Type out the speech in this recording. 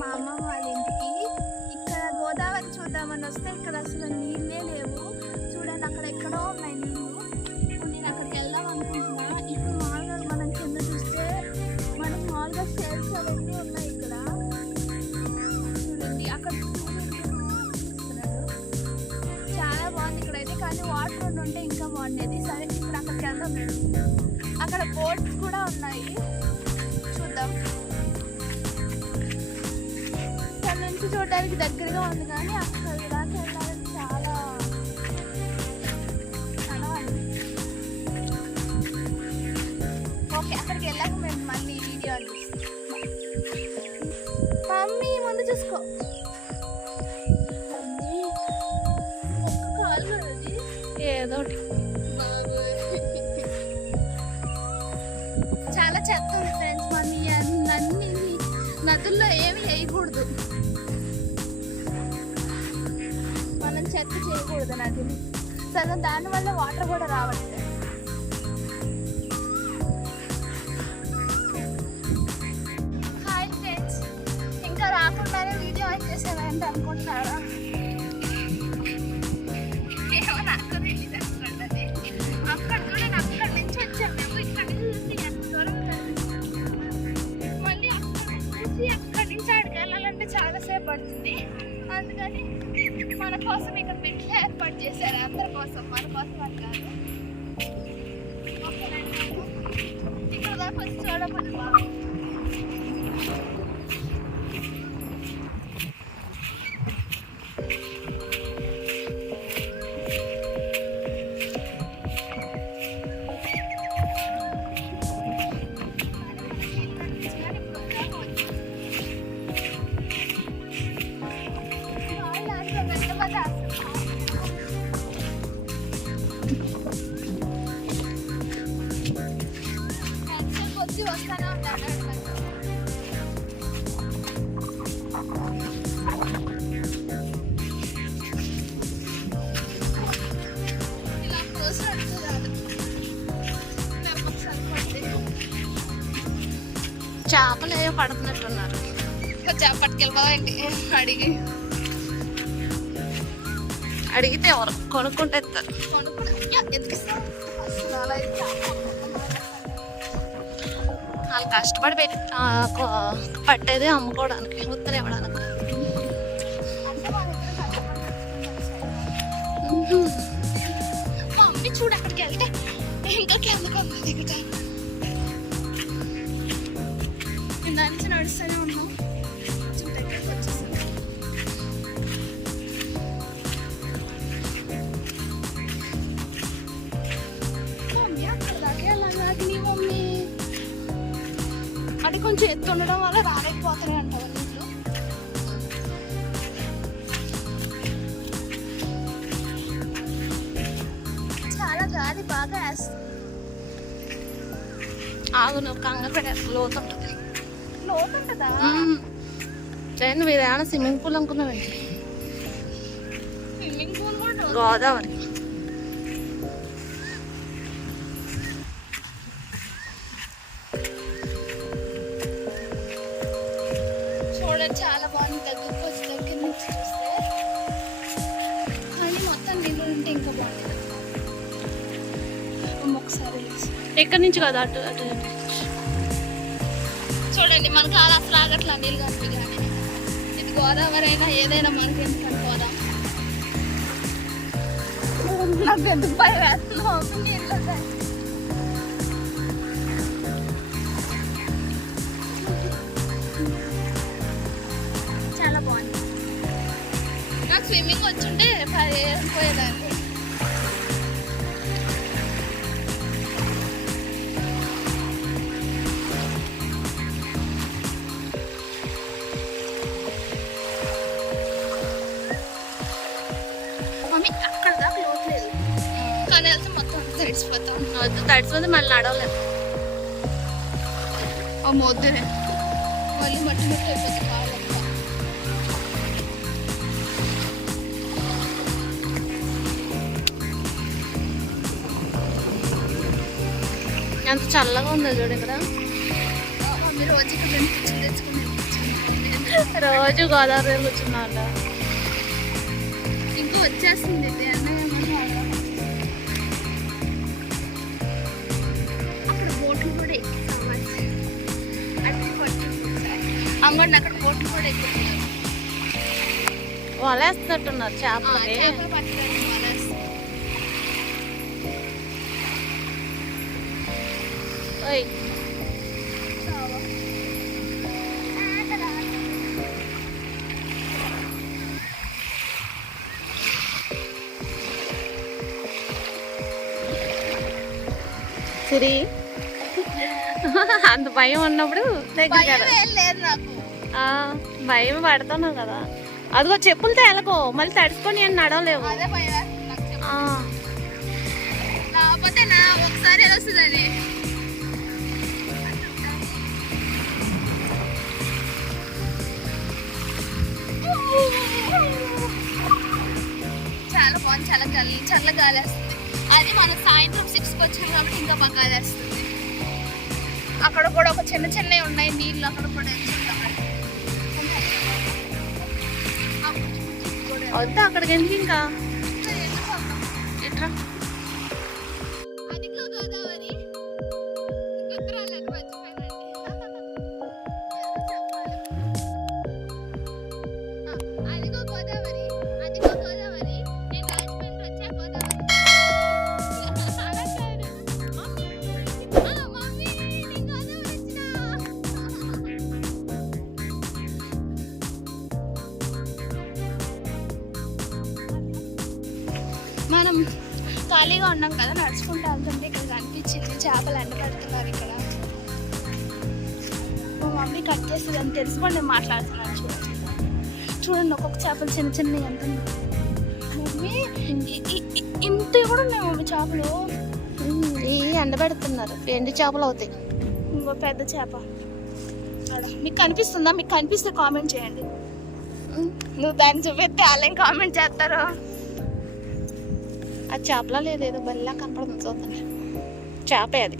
మా అమ్మమ్మ వాళ్ళ ఇంటికి. ఇక్కడ గోదావరి చూద్దామని వస్తే ఇక్కడ అసలు నీళ్ళే లేవు. చూడండి అక్కడ ఎక్కడో ఉన్నాయి నీళ్ళు. నేను అక్కడికి వెళ్దాం అనుకుంటున్నా. ఇప్పుడు మామూలుగా మనం కింద చూస్తే మనం మామూలుగా షెల్స్ అవన్నీ ఉన్నాయి ఇక్కడ. చూడండి అక్కడ చాలా బాగుంది ఇక్కడైతే. కానీ వాటర్ ఉండి ఉంటే ఇంకా బాగుండేది. సరే ఇప్పుడు అక్కడికి వెళ్దాం అక్కడ బోట్స్ కూడా ఉన్నాయి. చూద్దాం. బీచ్ చూడడానికి దగ్గరగా ఉంది కానీ అక్కడ దాకా వెళ్ళాలని చాలా ఓకే అక్కడికి వెళ్ళాక మేము మళ్ళీ వీడియో మమ్మీ ముందు చూసుకో. మమ్మీ, ఏదో చాలా చెత్త ఉంది ఫ్రెండ్స్ మమ్మీ అన్ని నదుల్లో ఏమి వేయకూడదు. చెత్త చేయకూడదు నదిని సగం దానివల్ల వాటర్ కూడా రావట్లేదు. హాయ్ ఫ్రెండ్స్ ఇంకా రాకుండానే వీడియో ఆన్ చేసానంటే అనుకుంటున్నారా? కోసం మన కోసం అని కాదు. ఓకేనండి ఇక్కడ దాకా వచ్చి చూడమని బాగుంది చేపలు ఏవో పడుతున్నట్టున్నారు. కొంచెం పట్టుకెళ్ళిపోవండి అడిగి. అడిగితే ఎవరు? కొనుక్కుంటే ఇస్తారు. కొనుక్కున్నా యా, ఎందుకు? అసలు అలా వాళ్ళు కష్టపడి పెట్టి పట్టేది అమ్ముకోవడానికి ఉత్తర ఇవ్వడానికి. మమ్మీ చూడు అక్కడికి వెళ్తే ఇంకా కిందకు దిగుతాను. దాని నుంచి నడుస్తూనే ఉన్నాం అది కొంచెం ఎత్తు ఉండడం వల్ల రాలేకపోతున్నాయి నీళ్ళు? చాలా గాలి బాగా వేస్తుంది. ఆగు నువ్వు కంగారు పెడే లోతుంటుంది లోతు ఉంటుందా? ట్రైన్ మీరు ఏమైనా స్విమ్మింగ్ పూల్ అనుకున్నావండి స్విమ్మింగ్ పూల్ కూడా. గోదావరి. చూడండి చాలా బాగుంది దగ్గరకు వచ్చి దగ్గర నుంచి చూస్తే. కానీ మొత్తం నీళ్ళు ఉంటే ఇంకా అమ్మ ఒకసారి. ఎక్కడి నుంచి కదా అటు అటు చూడండి మనకు అలా అసలు ఆగట్లా నీళ్ళు కనిపి కానీ. ఇది గోదావరి అయినా ఏదైనా మనకి ఎందుకు అనుకోదాం నాకు ఎందుకు భయం వేస్తుంది నీళ్ళు నాకు స్విమ్మింగ్ వచ్చుంటే పోయేదాన్ని? మమ్మీ అక్కడ దాకా లోట్లేదు కానీ వెళ్తే మొత్తం తడిసిపోతాం. వద్దు తడిసిపోతే మళ్ళీ నడవలేదు ఆ మొద్దునే. మళ్ళీ మట్టి మట్టి అయిపోతుంది. ఎంత చల్లగా ఉందో చూడు ఇక్కడ. రోజు గోదావరి కూర్చున్నాళ్ళ ఇంకా వచ్చేస్తుంది అమ్మండి అక్కడ బోట్లు కూడా ఎక్కుతున్నారు వలేస్తున్నట్టున్నారు చేపలు సిరి. అంత భయం ఉన్నప్పుడు భయం పడుతున్నావు కదా. అదిగో చెప్పులు తేలకో మళ్ళీ తడుచుకొని నేను నడవలేవు. ఒకసారి సాయంత్రం సిక్స్కి వచ్చాం కాబట్టి ఇంకా బాగా వస్తుంది. అక్కడ కూడా ఒక చిన్న చిన్నవి ఉన్నాయి నీళ్ళు అక్కడ కూడా వద్దా అక్కడికి ఎందుకు ఇంకా? ఇట్రా మనం ఖాళీగా ఉన్నాం కదా నడుచుకుంటూ వెళ్తుంటే ఇక్కడ కనిపించింది చేపలు ఎండబెడుతున్నారు ఇక్కడ. మా మమ్మీ కట్ చేస్తుంది అని తెలుసుకొని నేను మాట్లాడుతున్నాను చూడండి చూడండి ఒక్కొక్క చేపలు చిన్న చిన్న ఎంత. మమ్మీ ఇంత కూడా ఉన్నాయి మమ్మీ చేపలు. ఈ ఎండబెడుతున్నారు ఎండి చేపలు అవుతాయి. ఇంకో పెద్ద చేప. మీకు కనిపిస్తుందా? మీకు కనిపిస్తే కామెంట్ చేయండి. నువ్వు దాన్ని చూపిస్తే వాళ్ళేం కామెంట్ చేస్తారు? అది చేపలా లేదు ఏదో బల్లా కనపడుతుంది చూద్దాం. చేపే అది.